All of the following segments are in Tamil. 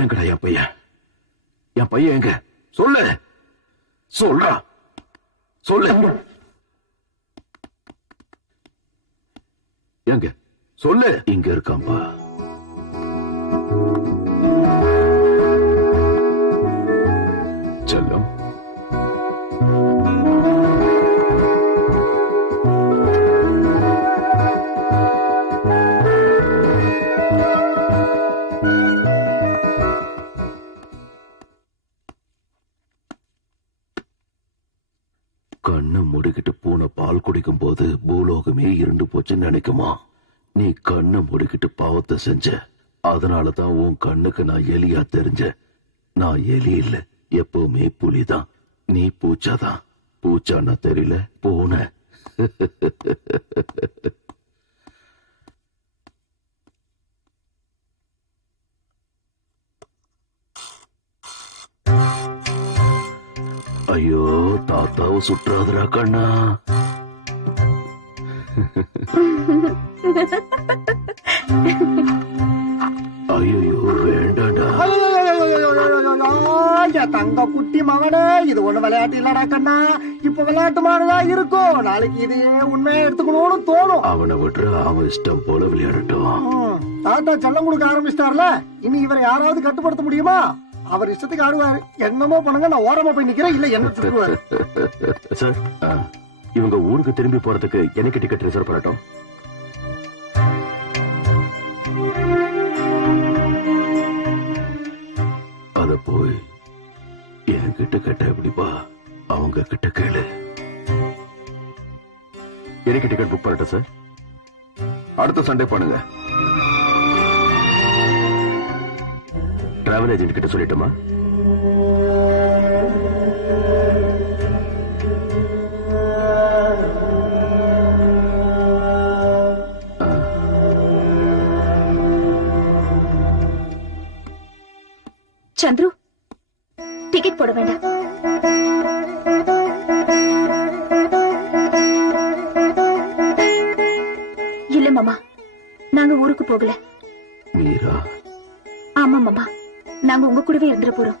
எங்கடா என் பையன்? என் பையன் எங்க? சொல்லு, சொல்றா, சொல்லு. எங்க? சொல்லு. இங்க இருக்காம்பா. செல்லம், கண்ணை மூடிக்கிட்டு பூனை பால் குடிக்கும் போது பூலோகமே இருண்டு போச்சுன்னு நினைக்குமா? நீ கண்ணை மூடிக்கிட்டு பாவத்தை செஞ்ச. அதனாலதான் உன் கண்ணுக்கு நான் எலியா தெரிஞ்ச. நான் எலி இல்ல, எப்பவுமே புலிதான். நீ பூச்சாதான். பூச்சானா தெரியல, பூனை. ஐயோ, தாத்தாவை சுற்றாதுரா கண்ணா. ஐயோ வேண்டாடா. தங்க குட்டி மகனே, இது ஒண்ணு விளையாட்டு இல்லடா கண்ணா. இப்ப விளையாட்டு மானதா இருக்கும், நாளைக்கு இதையே உண்மையா எடுத்துக்கணும்னு தோணும். அவனை விட்டு அவன் இஷ்டம் போல விளையாடட்டும். தாத்தா செல்லம் கொடுக்க ஆரம்பிச்சிட்டார்ல, இனி இவரை யாராவது கட்டுப்படுத்த முடியுமா? அவர் இஷ்டத்துக்கு ஆடுவாரு. என்னமோ பண்ணுங்க, நான் ஓரமா போய் நிக்கிறேன். இல்ல என்ன சொல்லுவாரு சார்? இவங்க ஊருக்கு திரும்பி போறதுக்கு எனக்கு டிக்கெட் ரிசர்வ் பண்ணட்டும். அத போய் என்கிட்ட கேட்ட எப்படிப்பா? அவங்க கிட்ட கேளு. எனக்கு டிக்கெட் புக் பண்ணட்டும் சார். அடுத்த சண்டே பண்ணுங்க. டிராவல் ஏஜென்ட் கிட்ட சொல்லிட்டோமா? சந்துரு, டிக்கெட் போட வேண்டாம். இல்ல மாமா, நாங்க ஊருக்கு போகல. மீரா? ஆமா மாமா, நாங்க உங்க கூடவே இருந்துட போறோம்.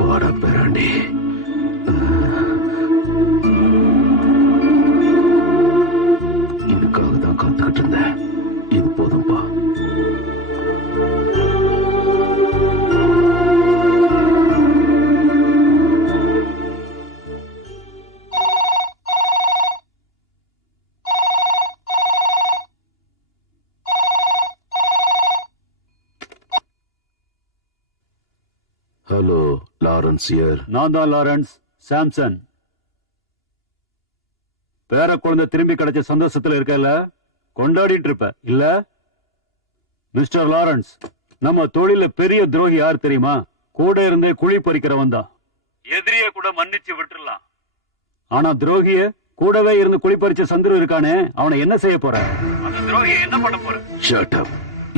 வாடா பேராண்டி. இதுக்காக தான் காத்துக்கிட்டு இருந்தேன். இது போதும்பா. Hello, Lawrence here. நான் தான் லாரன்ஸ் சாம்சன். பேர குழந்தை திரும்பி கிடைச்ச சந்தோஷத்துல இருக்கல, கொண்டாடிட்டு இருப்ப இல்ல? மிஸ்டர் லாரன்ஸ், நம்ம தொழில பெரிய துரோகி யார் தெரியுமா? கூட இருந்தே குழி பறிக்கிறவன் தான். எதிரிய கூட மன்னிச்சு விட்டுறலாம், ஆனா துரோகிய கூடவே இருந்து குழி பறிச்ச சந்துரு இருக்கானே, அவனை என்ன செய்ய போற? அந்த துரோகிய என்ன பண்ண போற? Shut up,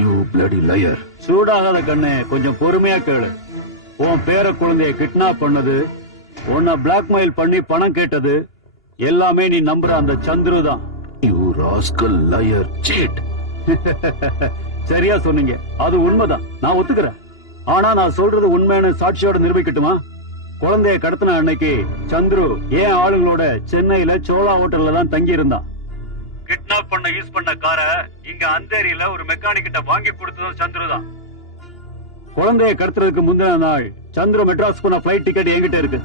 you bloody liar. சூடாகாத கண்ணே, கொஞ்சம் பொறுமையா கேளு. உன் பேர குழந்தைய கிட்னாப் பண்ணது, உன்னை பிளாக்மெயில் பண்ணி பணம் கேட்டது எல்லாமே நீ நம்புற அந்த சந்துரு தான். You rascal liar, cheat. சரியா சொன்னீங்க, அது உண்மைதான், நான் ஒத்துக்கிறேன். ஆனா நான் சொல்றது உண்மையான சாட்சியோட நிரூபிக்கட்டுமா? குழந்தைய கடத்தின அன்னைக்கு சந்துரு ஏன் ஆளுங்களோட சென்னையில சோழா ஹோட்டல்ல தான் தங்கி இருந்தான். கிட்னாப் பண்ண யூஸ் பண்ண காரை இங்க அந்தேரியில ஒரு மெக்கானிக் கிட்ட வாங்கி கொடுத்ததும் சந்துரு தான். குழந்தைய கடத்துறதுக்கு முந்தின நாள் சந்துரு மெட்ராஸ் போன பிளைட் டிக்கெட் என்கிட்ட இருக்கு.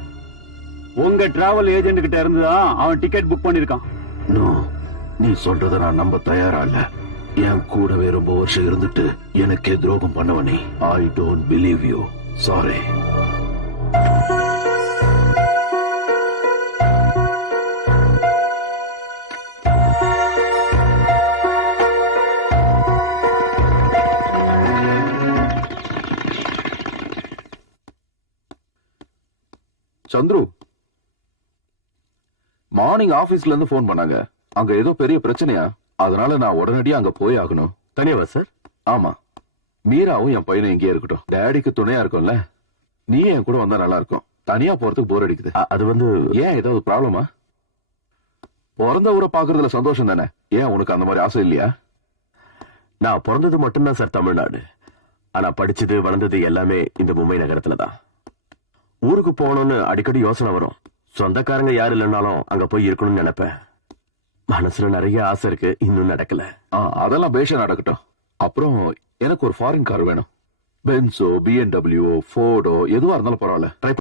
உங்க டிராவல் ஏஜென்ட் கிட்ட இருந்துதான் அவன் டிக்கெட் புக் பண்ணிருக்கான். நோ, நீ சொல்றத நான் நம்ப தயாரா இல்ல. என் கூடவே ரொம்ப வருஷம் இருந்துட்டு எனக்கே துரோகம் பண்ணவனே. I don't believe you. Sorry. Chandru, morning ஆபீஸ்ல இருந்து போன் பண்ணாங்க. அங்க ஏதோ பெரிய பிரச்சனையா, அதனால நான் உடனடியா அங்க போய் ஆகணும். தனியாவா சார்? ஆமா, மீராவும் என் பையனும் இங்கே இருக்கட்டும். டேடிக்கு துணையா இருக்கும்ல, நீ என் கூட வந்தா நல்லா இருக்கும். தனியா போறதுக்கு போர் அடிக்குது. அது வந்து ஏன் ஏதாவது ப்ராப்ளமா? பிறந்த ஊரை பாக்குறதுல சந்தோஷம் தானே, ஏன் உனக்கு அந்த மாதிரி ஆசை இல்லையா? நான் பிறந்தது மட்டும்தான் சார் தமிழ்நாடு. ஆனா படிச்சது வளர்ந்தது எல்லாமே இந்த மும்பை நகரத்துல தான். ஊருக்கு போகணும்னு அடிக்கடி யோசனை வரும். சொந்தக்காரங்க யாரு இல்லைன்னாலும் அங்க போய் இருக்கணும்னு நினைப்பேன். மனசுல நிறைய ஆசை இருக்கு, இன்னும் நடக்கல. அதெல்லாம் பேஷா நடக்கட்டும். அப்புறம் எனக்கு ஒரு ஃபாரின் கார் வேணும். பென்ஸோ, BMW, ஃபோர்டோ எதுவா இருந்தாலும் பரவாயில்ல, ட்ரை